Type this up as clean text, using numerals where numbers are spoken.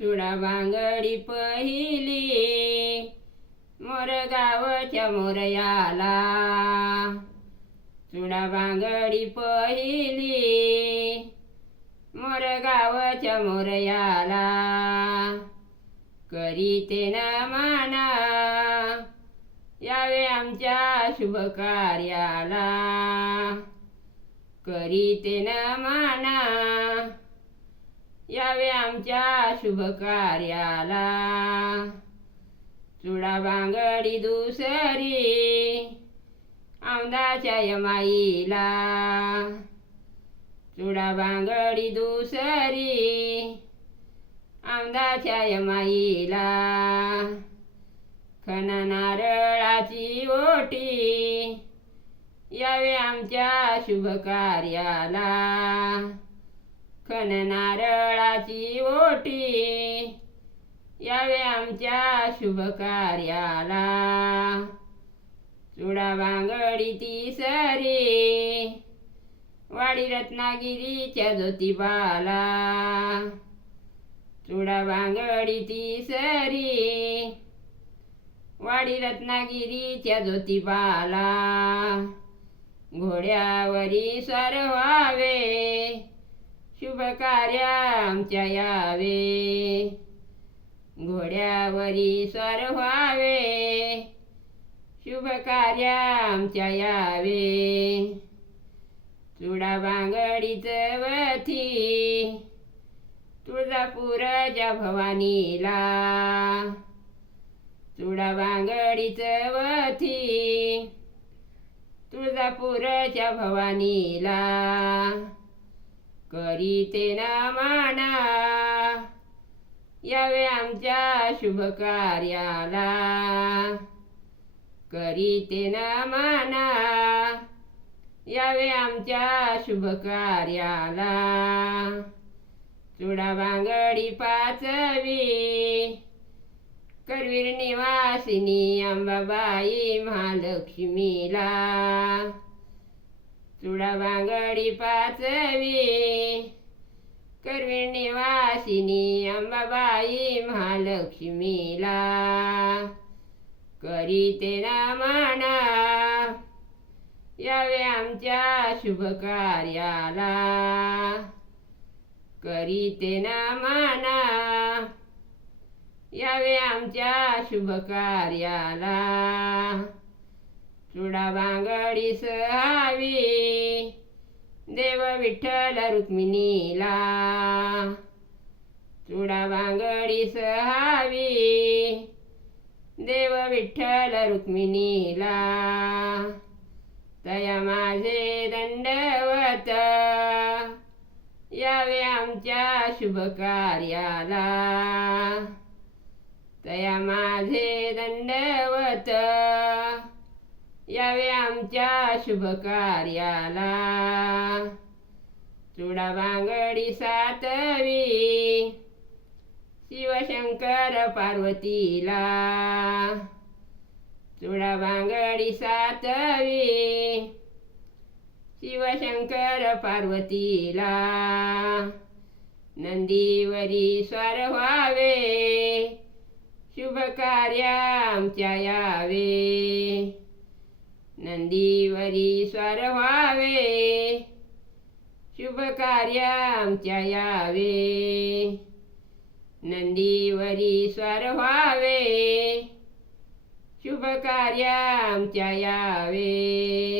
चुडा बांगडी पहिली मोर गावच्या मोरयाला, चुडा बांगडी पहिली मोर गावच्या मोरयाला, करीते न माना यावे आमच्या शुभ कार्याला, करीते न माना यावे आमच्या शुभ कार्याला, चुडा बांगडी दुसरी औंदाच्या यमाईला, चुडा बांगडी दुसरी औंदाच्या यमाईला, खण नारळाची ओटी यावे आमच्या शुभ कार्याला, खण नारळाची ओटी यावे आमच्या शुभ कार्याला, चुडा बांगडी तिसरी वाडी रत्नागिरीच्या ज्योतिबाला, चुडा बांगडी तिसरी वाडी रत्नागिरीच्या ज्योतिबाला, घोड्यावरी स्वार व्हावे शुभ कार्य आमच्या यावे, घोड्यावरी स्वार व्हावे शुभ कार्य आमच्या यावे, चुडा बांगडीच वथी तुळजापूरच्या भवानीला, चुडा बांगडीच वथी तुळजापूरच्या भवानीला, करीते न माना यावे आमच्या शुभ कार्याला, करीते न माना यावे आमच्या शुभ कार्याला, चुडा बांगडी पाचवी करवीर निवासिनी अंबाबाई महालक्ष्मीला, चुडा बांगडी पाचवी करवीर निवासिनी अंबाबाई महालक्ष्मीला, करीते न माना यावे आमच्या शुभ कार्याला, करीते न माना यावे आमच्या शुभ कार्याला, चुडा बांगडी सहावी देव विठ्ठल रुक्मिणीला, चुडा बांगडी सहावी देव विठ्ठल रुक्मिणीला, तया माझे दंडवत यावे आमच्या शुभ कार्याला, तया माझे दंडवत यावे आमच्या शुभ कार्याला, चुडा बांगडी सातवी शिवशंकर पार्वतीला, चुडा बांगडी सातवी शिवशंकर पार्वतीला, नंदीवरी स्वार व्हावे शुभ कार्य आमच्या यावे, नंदीवरी स्वार व्हावे शुभ कार्य आमच्या यावे, नंदीवरी स्वार व्हावे शुभ कार्य आमच्या यावे.